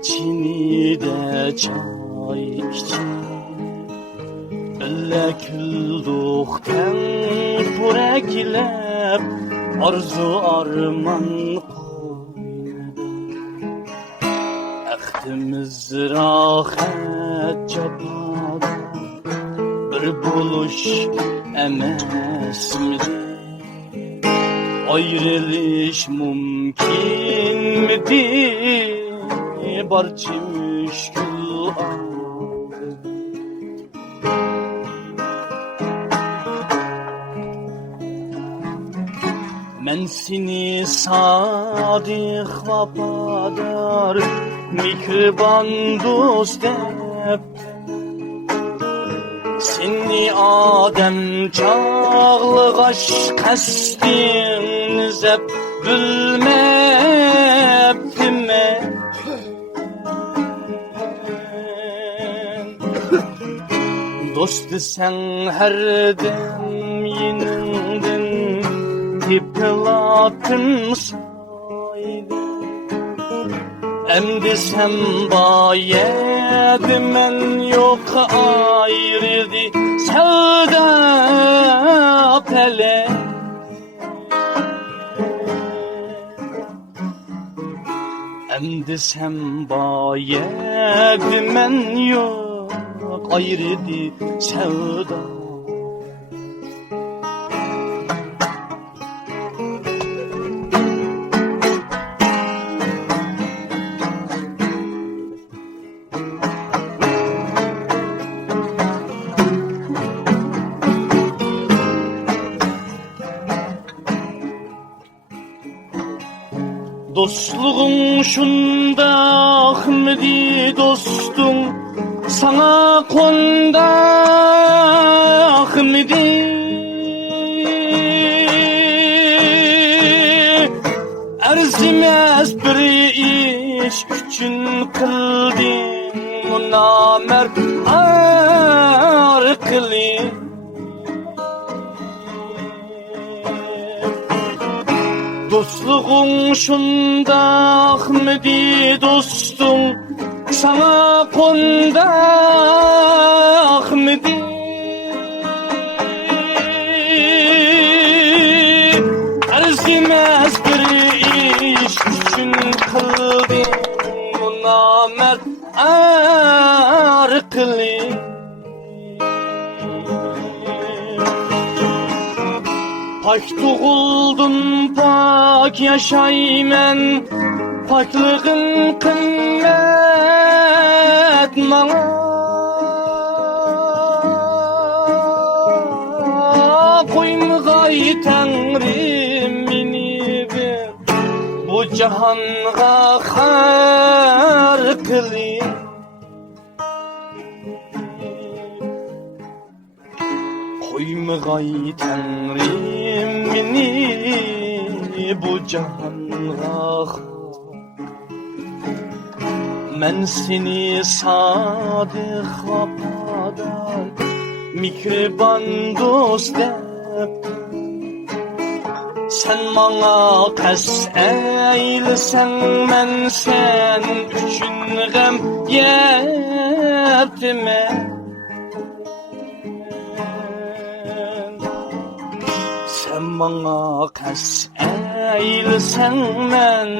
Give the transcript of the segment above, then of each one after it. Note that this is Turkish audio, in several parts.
içini de çay içip Ölle küldükten pureklep Arzu arman koyda Ehtimiz rahat çapada Bir buluş emesmidi Ayrılış mümkün miydi? Barçı müşkül Men seni sadık vafadar Mihriban dost hep Seni Adem çağlı aşk kastiniz hep bilmeptim ben Dostu sen her dem yenindin Tiplattın saydı Emdi sen bayedi men yok ayrıldı Sevda pele Emdi sen bayedi men yok ayrıldı sevda Dostluğun şunda Ahmedi dostum Sana konda Ahmedi Erzimez bir iş için kıldın Namert arkili Dostluğun şunda Ahmedi dostum Sana konda Ahmedi Erzimez bir iş için kıldın Namert arkili Pak doğuldun pak yaşaymen Paklığın kıymet bana Koymagay Tangrim meni bir Bu cahanğa har kıli Koymagay Tangrim meni bu cahanğa Men seni sadık vafadar Mihriban dost hep Sen bana kas eylesen Men sen üçün gem yettim Sen bana kas eylesen men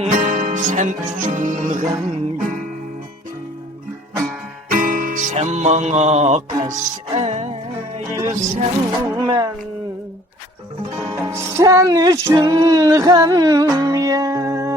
Sen üçün gem Sen bana kas eylesen men Sen üçün gem ye